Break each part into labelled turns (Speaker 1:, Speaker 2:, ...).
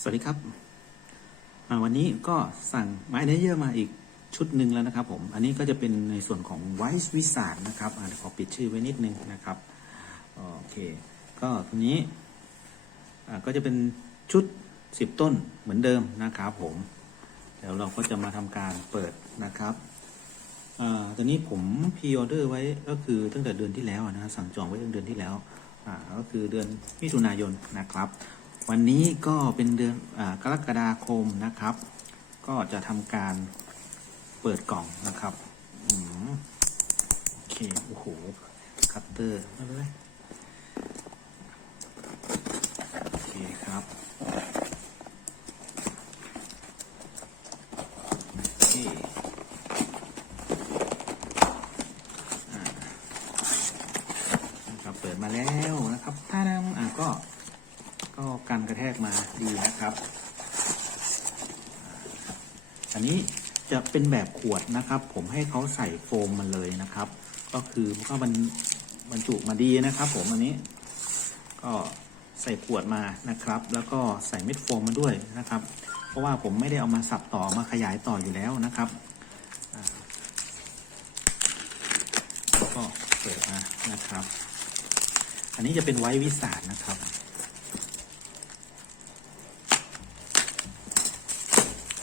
Speaker 1: สวัสดีครับ วันนี้ก็สั่งไม้เนเยอร์มาอีกชุดหนึ่งแล้วนะครับผม อันนี้ก็จะเป็นในส่วนของไวส์วิสาดนะครับอขอปิดชื่อไว้นิดนึงนะครับ โอเค ก็ตัวนี้ก็จะเป็นชุด 10 ต้นเหมือนเดิมนะครับผม เดี๋ยวเราก็จะมาทำการเปิดนะครับอตอนนี้ผมพ r ออเดอร์ไว้ก็คือตั้งแต่เดือนที่แล้วนะสั่งจองไว้ตั้งเดือนที่แล้วก็คือเดือนมิถุนายนนะครับ วันนี้ก็เป็นเดือนอกรกฎาคมนะครับ ก็จะทำการเปิดกล่องนะครับอโอเค โอ้โห คัตเตอร์มาเลยโอเคครับโอเคอ่านะครับเปิดมาแล้วนะครับถ้าดำอะก็ ก็กันกระแทกมาดีนะครับ อันนี้จะ เป็นแบบขวดนะครับ ผมให้เขาใส่โฟมมาเลยนะครับ ก็คือก็มันบรรจุมาดีนะครับผมอันนี้ ก็ใส่ขวดมานะครับ แล้วก็ใส่เม็ดโฟมมาด้วยนะครับ เพราะว่าผมไม่ได้เอามาสับต่อมาขยายต่ออยู่แล้วนะครับก็เปิดมานะครับ อันนี้จะเป็นไว้วิสาดนะครับ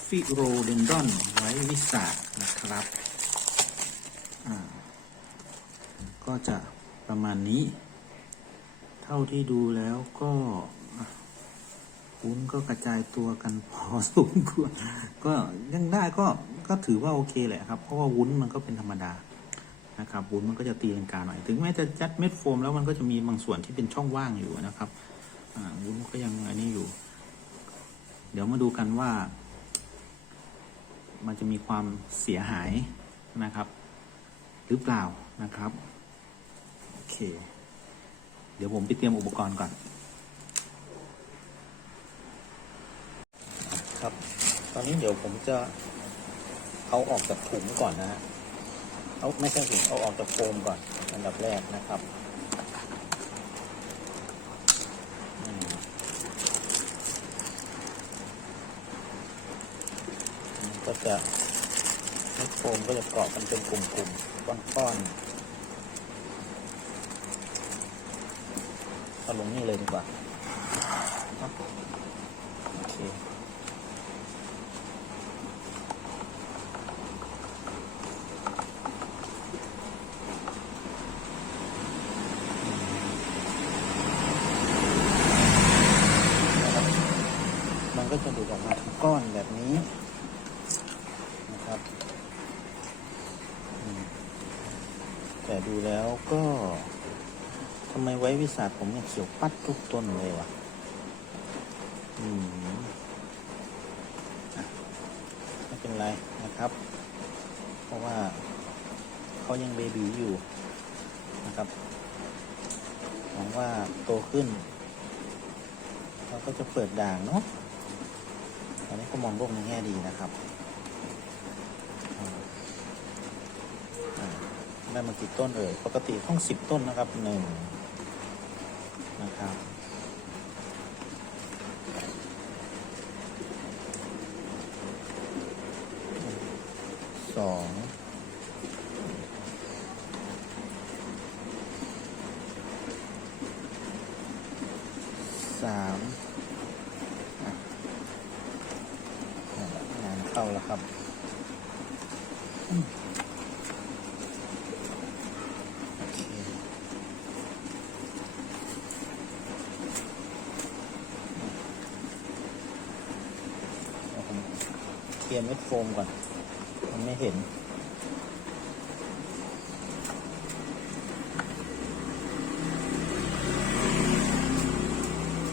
Speaker 1: ฟิโรเดนดอนไว้วิสานะครับก็จะประมาณนี้ เท่าที่ดูแล้วก็อะวุ้นก็กระจายตัวกันพอสมควรก็ยังได้ก็ก็ถือว่าโอเคแหละครับ เพราะว่าวุ้นมันก็เป็นธรรมดานะครับวุ้นมันก็จะตีลังกาหน่อย ถึงแม้จะจัดเม็ดโฟมแล้วมันก็จะมีบางส่วนที่เป็นช่องว่างอยู่นะครับวุ้นก็ยังอันนี้อยู่ เดี๋ยวมาดูกันว่า มันจะมีความเสียหายนะครับ หรือเปล่านะครับ โอเค เดี๋ยวผมไปเตรียมอุปกรณ์ก่อน ครับ ตอนนี้เดี๋ยวผมจะเอาออกจากถุงก่อนนะฮะเอาไม่ใช่ถุงเอาออกจากโฟมก่อน อันดับแรกนะครับอืม มันก็ จะเม็ดโฟมก็จะเกาะกันเป็นกลุ่มๆก้อนๆเอาลงนี่เลยดีกว่าครับโอเคมันก็จะดูดออกมาเป็นก้อนแบบนี้ นะครับอืมแต่ดูแล้วก็ทำไมไว้วิสาดผมเนี่ยเขียวปัดทุกต้นเลยว่ะ อืมอะไม่เป็นไรนะครับ เพราะว่าเขายังเบบีอยู่นะครับ หวังว่าโตขึ้นเขาก็จะเปิดด่างเนาะตอนนี้ก็มองโลกในแง่ดีนะครับอ่าได้มากี่ต้นเอ่ย ปกติต้องสิบต้นนะครับหนึ่ง นะครับสองสามงานเข้าแล้วครับ โอเคเดี๋ยวผมเคลียร์เมก่อน มันไม่เห็น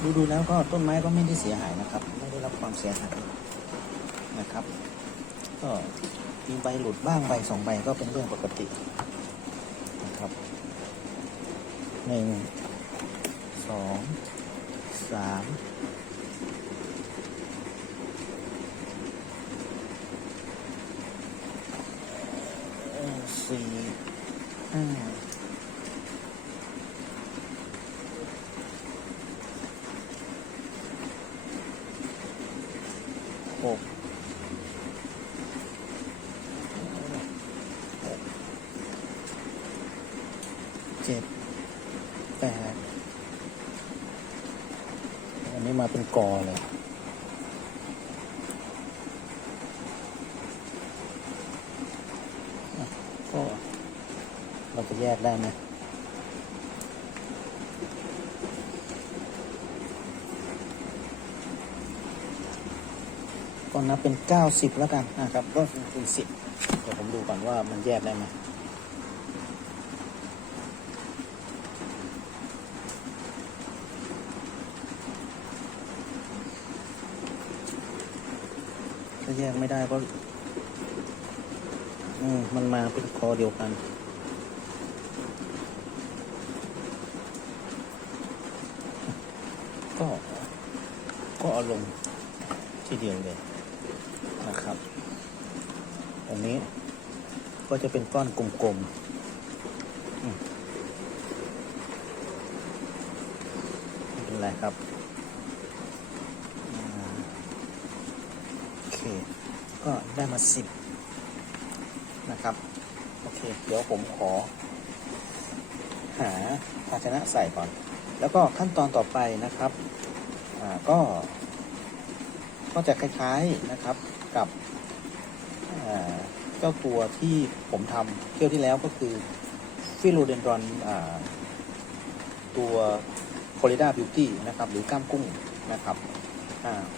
Speaker 1: ดูดูแล้วก็ต้นไม้ก็ไม่ได้เสียหายนะครับ ไม่ได้รับความเสียหายนะครับ ก็มีใบหลุดบ้างใบสองใบก็เป็นเรื่องปกตินะครับหนึ่งสองสามเอ่อสี่ห้า หกเจ็ดแปดอันนี้มาเป็นกอเลย ก็เราจะแยกได้ไหมก็นับ เป็นเก้าสิบแล้วกันนะครับก็เป็นสิบเดี๋ยวผมดูก่อนว่ามันแยกได้ไหมถ้าแยกไม่ได้ก็อืมมันมาเป็นคอเดียวกันก็ก็เอาลงทีเดียวเลย นนี้ ก็จะเป็นก้อนกลมๆอมไม่เป็นไรครับโอเค ก็ได้มาสิบนะครับ โอเค เดี๋ยวผมขอ หาภาชนะใส่ก่อน แล้วก็ขั้นตอนต่อไปนะครับ อ่าก็ก็จะคล้ายๆนะครับกับ เจ้าตัวที่ผมทำเที่ยวที่แล้วก็คือฟิโลเดนดรอนตัวโคลิด้าบิวตี้นะครับ หรือก้ามกุ้งนะครับ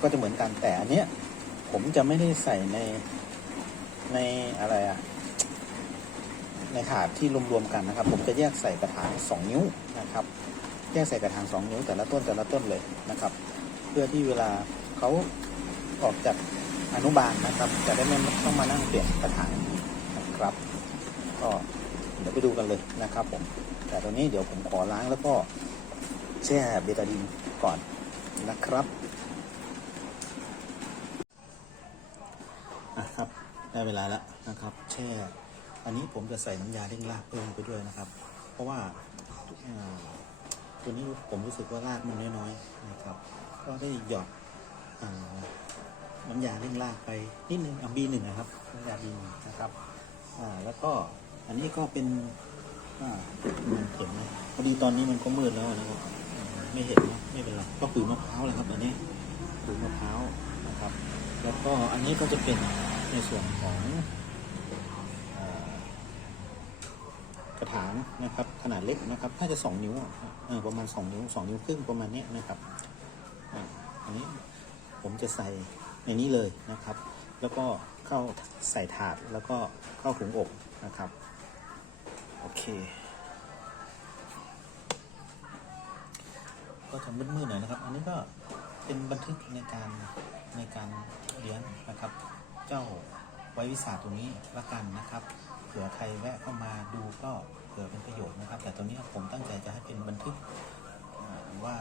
Speaker 1: ก็จะเหมือนกันแต่อันเนี้ยผมจะไม่ได้ใส่ในในอะไรอะในถาดที่รวมๆกันนะครับ ผมจะแยกใส่กระถาง2 นิ้วนะครับ แยกใส่กระถาง2 นิ้วแต่ละต้นแต่ละต้นเลยนะครับ เพื่อที่เวลาเขาออกจาก อนุบาลนะครับ จะได้ไม่ต้องมานั่งเปลี่ยนกระถางนะครับ ก็เดี๋ยวไปดูกันเลยนะครับผมแต่ตอนนี้เดี๋ยวผมขอล้างแล้วก็แช่เบตาดินก่อนนะครับอะครับ ได้เวลาแล้วนะครับ แช่ อันนี้ผมจะใส่น้ำยาเร่งรากเพิ่มไปด้วยนะครับ เพราะว่าตัวนี้ผมรู้สึกว่ารากมันน้อยๆนะครับ ก็ได้หยอดอา น้ำยาเร่งรากไปนิดนึงอะบีหนึ่งนะครับน้ำยาบีหนึ่งนะครับอ่าแล้วก็อันนี้ก็เป็นอ่ามันเห็นไหมพอดีตอนนี้มันก็มืดแล้วนะครับไม่เห็นนะไม่เป็นไรก็ปุ๋ยมะพร้าวแหละครับอันนี้ปุ๋ยมะพร้าวนะครับ แล้วก็อันนี้ก็จะเป็นในส่วนของกระถางนะครับขนาดเล็กนะครับน่าจะสองนิ้วเออประมาณสองนิ้วสองนิ้วครึ่งประมาณนี้นะครับอันนี้ผมจะใส่ ในนี้เลยนะครับ แล้วก็เข้าใส่ถาดแล้วก็เข้าถุงอบนะครับ โอเค ก็จะมืดๆหน่อยนะครับ อันนี้ก็เป็นบันทึกในการในการเลี้ยงนะครับ เจ้าไว้วิสาตัวนี้ละกันนะครับ เผื่อใครแวะเข้ามาดูก็เผื่อเป็นประโยชน์นะครับ แต่ตอนนี้ผมตั้งใจจะให้เป็นบันทึกว่า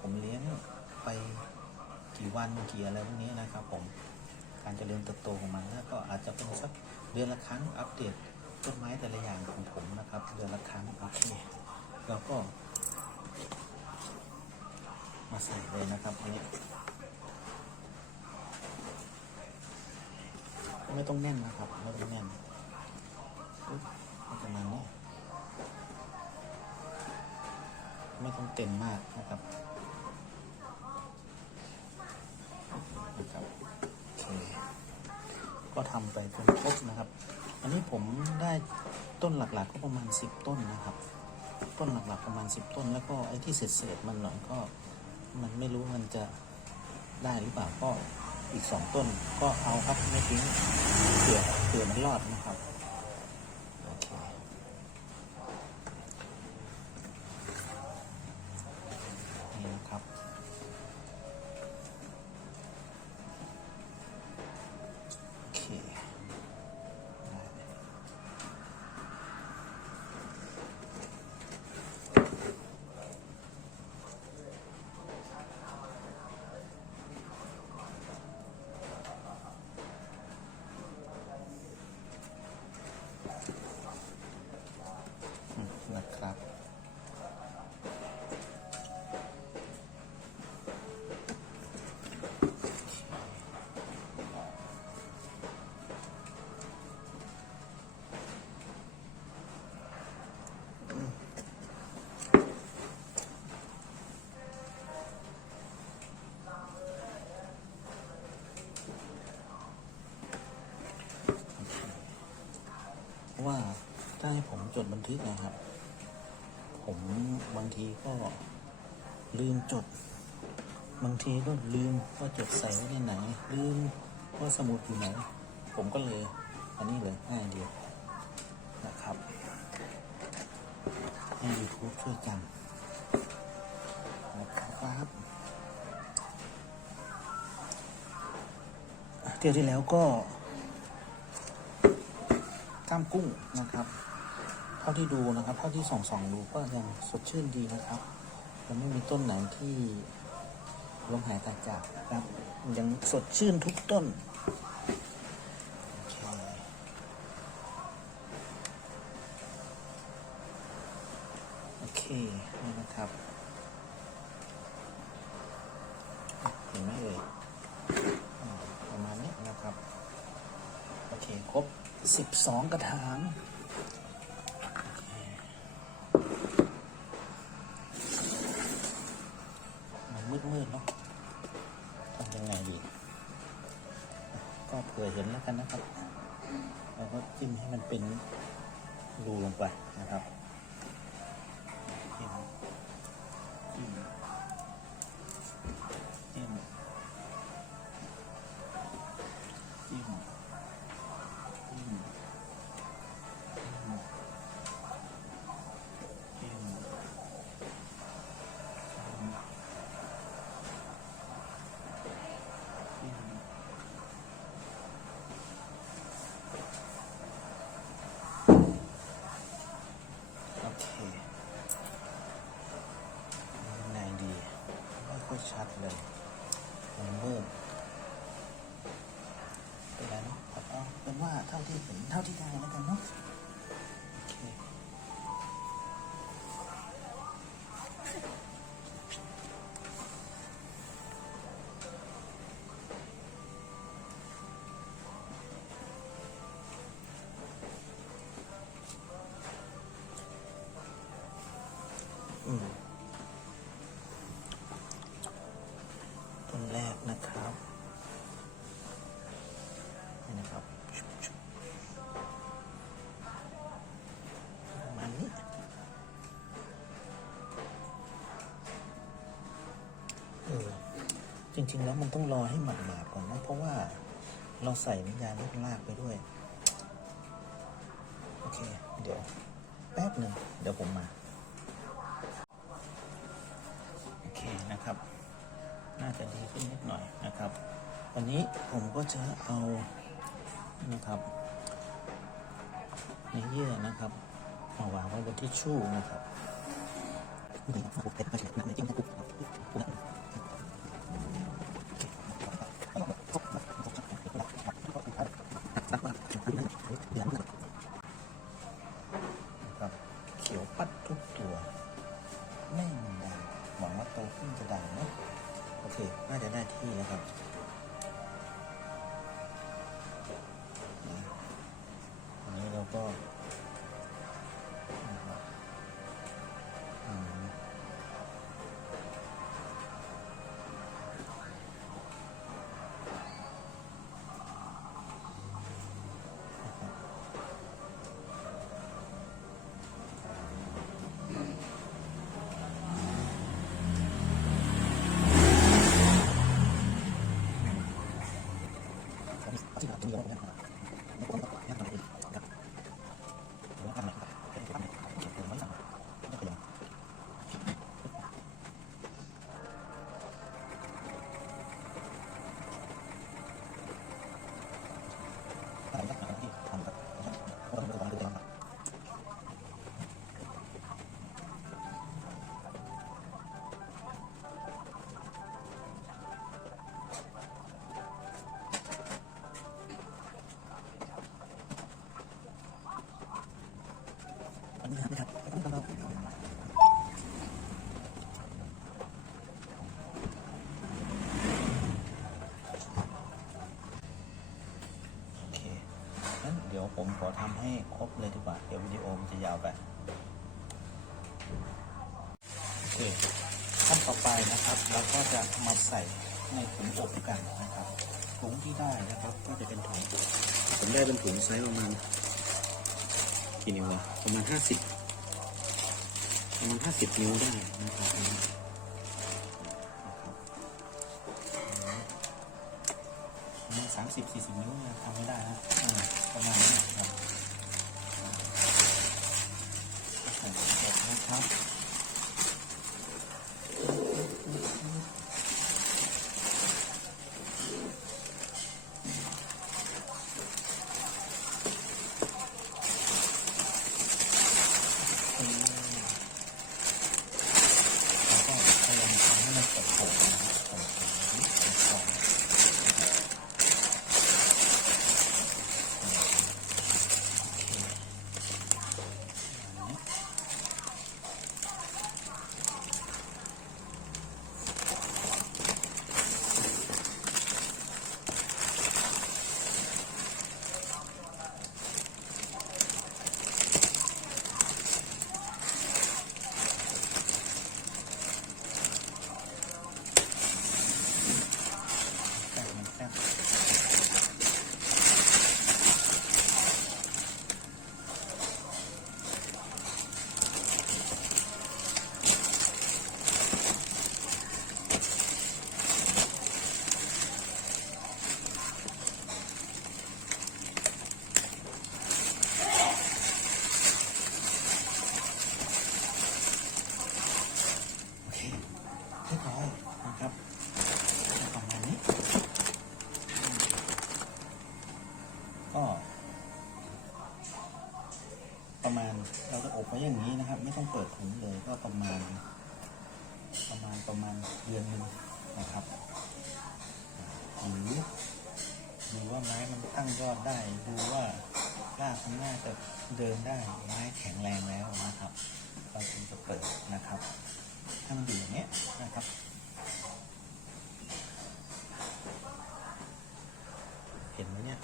Speaker 1: ผมเลี้ยงไป กี่วันกี่อะไรพวกนี้นะครับผมการเจริญเติบโตของมันแล้วก็อาจจะเป็นสักเดือนละครั้งอัปเดตต้นไม้แต่ละอย่างของผมนะครับ เดือนละครั้งโอเคแล้วก็ มาใส่เลยนะครับอันนี้ไม่ต้องแน่นนะครับไม่ต้องแน่นประมาณนี้ไม่ต้องเต็มมากนะครับ นะครับก็ทำไปจนครบนะครับ อันนี้ผมได้ต้นหลักๆก็ประมาณ 10 ต้นนะครับ ต้นหลักๆประมาณ 10 ต้น แล้วก็ไอ้ที่เศษๆมันหน่อยก็มันไม่รู้มันจะได้หรือเปล่าก็อีกสองต้นก็เอาครับไม่ทิ้งเผื่อเผื่อมันรอดนะครับ จดบันทึกนะครับ ผมบางทีก็ลืมจด บางทีก็ลืมว่าจดใส่ไว้ไหน ลืมว่าสมุดอยู่ไหน ผมก็เลยอันนี้เลยง่ายเดียวนะครับให้ YouTube ช่วยกันนะครับเที่ยวที่แล้วก็กล้ามกุ้งนะครับ เท่าที่ดูนะครับ เท่าที่ส่องส่องดูก็ยังสดชื่นดีนะครับยังไม่มีต้นไหนที่ลมหายตายจากนะครับ ยังสดชื่นทุกต้นโอเคนี่นะครับเห็นไหมเอ่ยประมาณนี้นะครับ โอเค ครบ 12 กระถาง ค่อยชัดเลยมันมืดเป็นไรเนาะเอาเป็นว่าเท่าที่เห็นเท่าที่ได้แล้วกันเนาะ จริง ๆ แล้วมันต้องรอให้หมาดๆก่อนนะ เพราะว่าเราใส่น้ำยาลดรากไปด้วย โอเค เดี๋ยว แป๊บหนึ่งเดี๋ยวผมมา โอเคนะครับ น่าจะดีขึ้นนิดหน่อยนะครับ วันนี้ผมก็จะเอานะครับในเยื่อนะครับมาวางไว้บนทิชชู่นะครับนะครับ ผมขอทำให้ครบเลยดีกว่า เดี๋ยววิดีโอมันจะยาวไป โอเค ขั้นต่อไปนะครับ เราก็จะมาใส่ในถุงอบกันนะครับ ถุงที่ได้นะครับ ก็จะเป็นถุง ผมได้เป็นถุงไซส์ประมาณกี่นิ้วละประมาณห้าสิบประมาณห้าสิบนิ้วได้นะครับ สามสิบสี่สิบนิ้วยังทำไม่ได้นะประมาณนี้ครับก็ใส่เสร็จนะครับ แล้วก็พยายามทำให้มันเปิดโผล่นะครับเปิดโผล่เปิดโผล่แซ่บมันแซ่บโอเคเรียบร้อยนะครับก็ประมาณนี้ ก็ประมาณเราจะอบไว้อย่างนี้นะครับ ไม่ต้องเปิดถุงเลยก็ประมาณ ประมาณประมาณเดือนหนึ่งนะครับหรือดูว่าไม้มันตั้งยอดได้ดูว่ารากมันน่าจะเดินได้ไม้แข็งแรงแล้วนะครับเราถึงจะเปิดนะครับถ้ามันอยู่อย่างเนี้ยนะครับเห็นไหมเนี่ย